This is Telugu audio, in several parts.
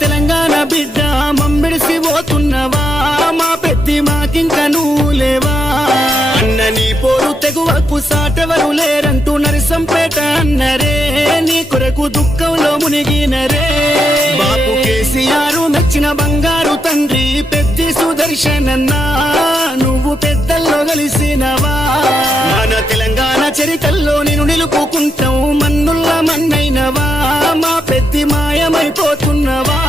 తెలంగాణ బిడ్డ మమ్మిడిసి పోతున్నవా మా పెద్ది మాకింక నువ్వు లేవా అన్న నీ పోరు తెగువకు సాటెవరు లేరంటూ నరసంపేట అన్నరే నీ కొరకు దుఃఖంలో మునిగినరే బాపు కేసీఆర్ మెచ్చిన బంగారు తండ్రి పెద్ది సుదర్శనన్నా నువ్వు పెద్దల్లో కలిసినవా మన తెలంగాణ చరిత్రలో నేను నిలుపుకుంటావు మన్నుల్ల మన్నైనవా మా పెద్ది మాయమైపోతున్నవా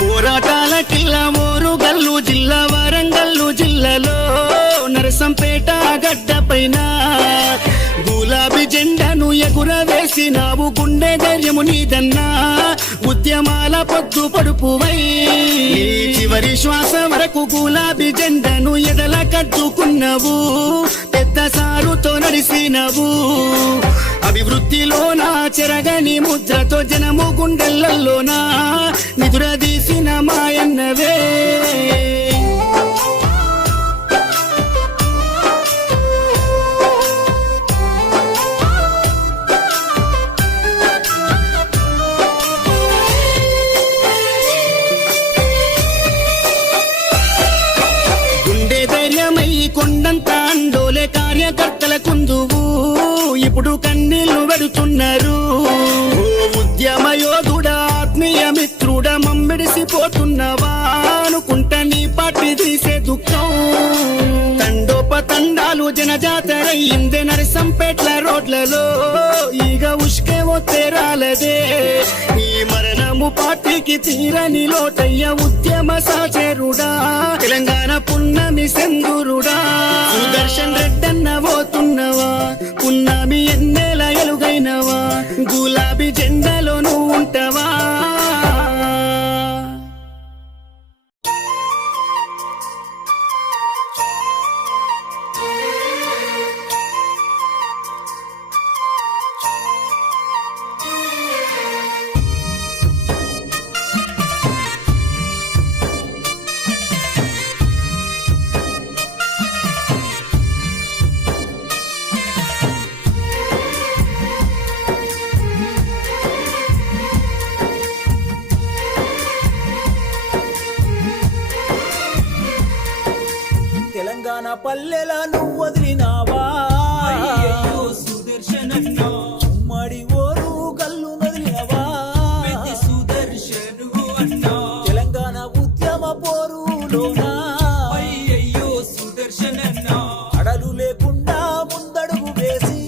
పోరాటాల కిల్లా మోరుగల్లు జిల్లా వరంగల్లు జిల్లాలో నరసంపేట గడ్డ పైన గులాబీ జెండాను ఎగురవేసినావు గుండె ధైర్యము నీదన్నా ఉద్యమాల పొద్దు పడుపువై చివరి శ్వాస వరకు గులాబీ జెండాను ఎదల కట్టుకున్నావు పెద్ద సారుతో నడిసినవు అభివృద్ధిలోనా చెరగని ముద్రతో జనము గుండెలలోనా నిదురదీసిన మాయన్నవే గుండె ధైర్యమై కొండంత అండోలే కార్యకర్తల కుందువు ఇప్పుడు కన్నీళ్లు పెడుతున్నారు ఉద్యమ యోధుడా ఆత్మీయ మిత్రుడా మమ్మిడిసిపోతున్నవా అనుకుంటా నీ పార్టీ తీసే దుఃఖం తండోపతండాలు జనజాతరయ్యిందే నరసంపేట్ల రోడ్లలో ఈగ ఉష్కేవో తేరాలదే ఈ మరణము పార్టీకి తీరని లోటయ్య ఉద్యమ సహచరుడా తెలంగాణ పున్నమి సెందురుడా సుదర్శన్ రెడ్డన్న పోతున్నవా పున్నమి ఎన్నేల ఎలుగైనవా గులాబీ జెండాలో నువ్వు ఉంటావా తెలంగాణ పల్లెల నువ్వు వదిలినావా సుదర్శనన్నా ఉమ్మడి ఓరు కల్లు వదిలినవా సుదర్శను అన్నా తెలంగాణ ఉద్యమ పోరులోనా అయ్యయ్యో సుదర్శనన్నా అడలు లేకుండా ముందడుగు వేసి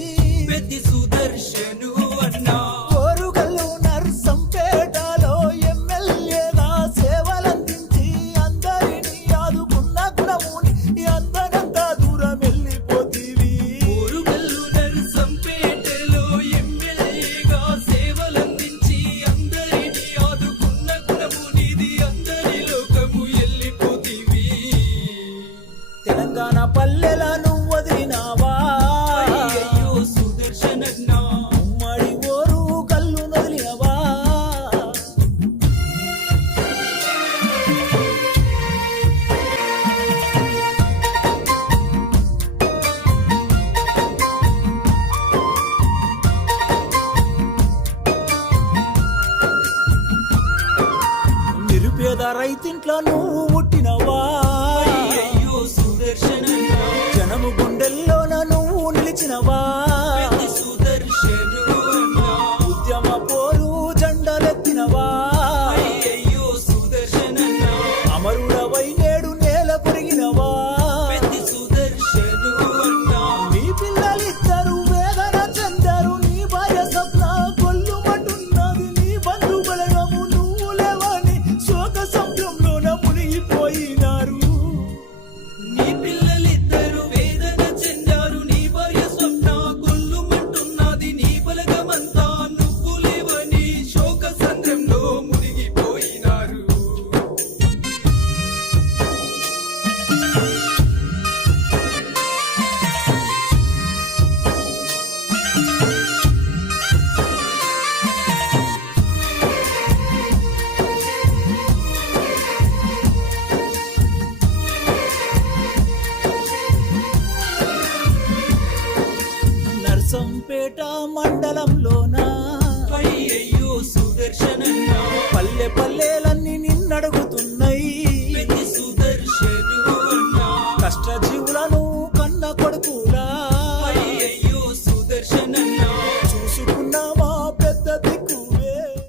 పెద్ది సుదర్శను అన్నా ఓరు కల్లు నర్సంపేటలో ఎమ్మెల్యేగా సేవలందించి అందరినీ ఆదుకున్న గుణముని అందనంత దూరం వెళ్ళిపోతీవి ఓరుగల్లు నరసంపేటలో ఎమ్మెల్యేగా సేవలందించి అందరినీ ఆదుకున్న గుణము నీది అందరి లోకము వెళ్ళిపోతీవి తెలంగాణ పల్లెల నువ్వు వదిలినావా అయ్యయ్యో సుదర్శనన్నా ఉమ్మడి ఓరు కల్లు వదిలినవా నిరుపేద రైతింట్లో నువ్వు పుట్టినవా అయ్యయ్యో సుదర్శనన్నా జనము గుండెల్లోన నువ్వు నిలిచినవా